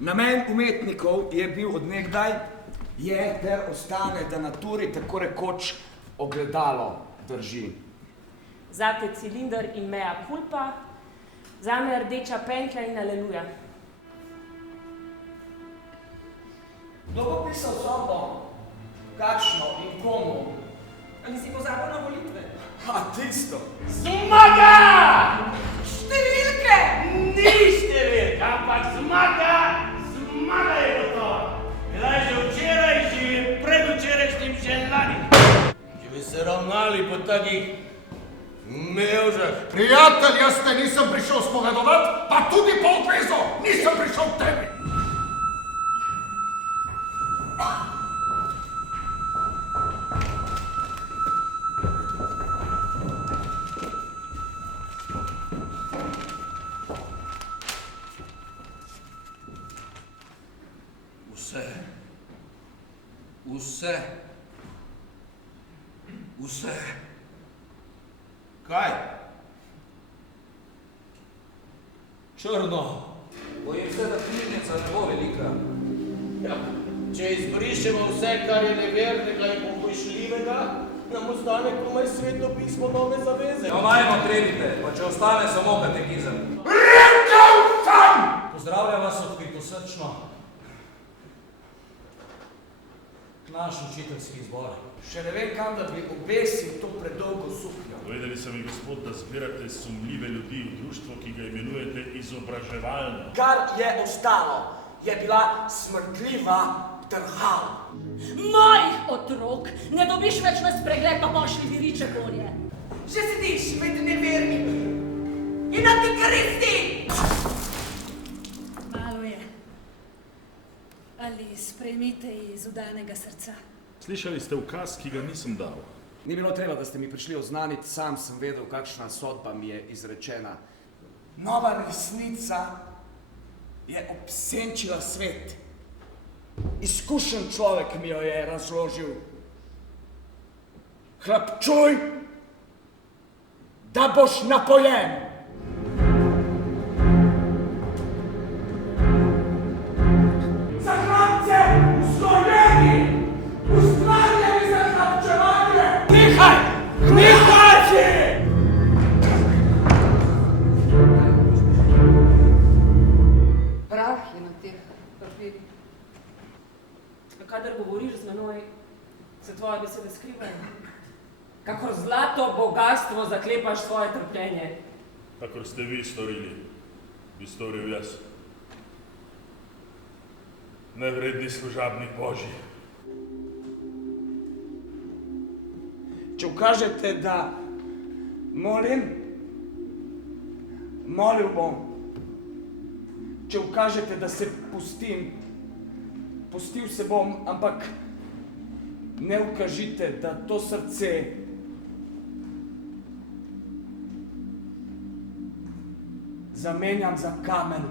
Namen umetnikov je bil od nekdaj, je ter ostane, da naturi tako rekoč ogledalo drži. Zate cilinder in mea culpa, zame rdeča pentlja in aleluja. Kdo bo pisal sobo? Kakšno in komu? Ali si pozabil na volitve? A, tisto! Zmaga! Številke! Ni številka, ampak zmaga je gotova. Bila je že včeraj, že predvčerajšnjim, že lani. Če bi se ravnali po takih mevžah. Prijatelj, jaz te nisem prišel spovedovat, pa tudi po odvezo nisem prišel k tebi. Vse. Kaj? Črno. Bojim se, da knjižnica ne bo velika. Ja, če izbrišemo vse, kar je nevernega in pogojšljivega, nam ostane komaj Sveto pismo Nove zaveze. No, najmo trebite, pa če ostane samo katekizem. Rekel sem! Pozdravljam vas odkritosrčno. Naš učiteljski zbor. Še ne vem, kam da bi obesil to predolgo suknjo. Povedali so mi, gospod, da zbirate sumljive ljudi v društvo, ki ga imenujete izobraževalno. Kar je ostalo, je bila smrtljiva drhala. Mojih otrok ne dobiš več na spregled, pa pošli viriče gorje. Že sediš med nevernimi in antikristi! Malo je. Ali sprejmite iz udanega srca? Slišali ste ukaz, ki ga nisem dal. Ni bilo treba, da ste mi prišli oznaniti, sam sem vedel, kakšna sodba mi je izrečena. Nova resnica je obsenčila svet. Izkušen človek mi jo je razložil. Hlapčuj, da boš napojen. Za hlapce vzgojeni, ustvarjeni za hlapčevanje. Nehaj! Nehaj! Prah je na teh papirjih. Kadar govoriš z menoj, se tvoje besede skrivajo. Kakor zlato bogatstvo zaklepaš svoje trpljenje. Kakor ste vi storili, bi storil jaz. Nevredni služabnik Božji. Če ukažete, da molim, molil bom. Če ukažete, da se pustim, pustil se bom, ampak ne ukažite, da to srce zamenjam za kamen.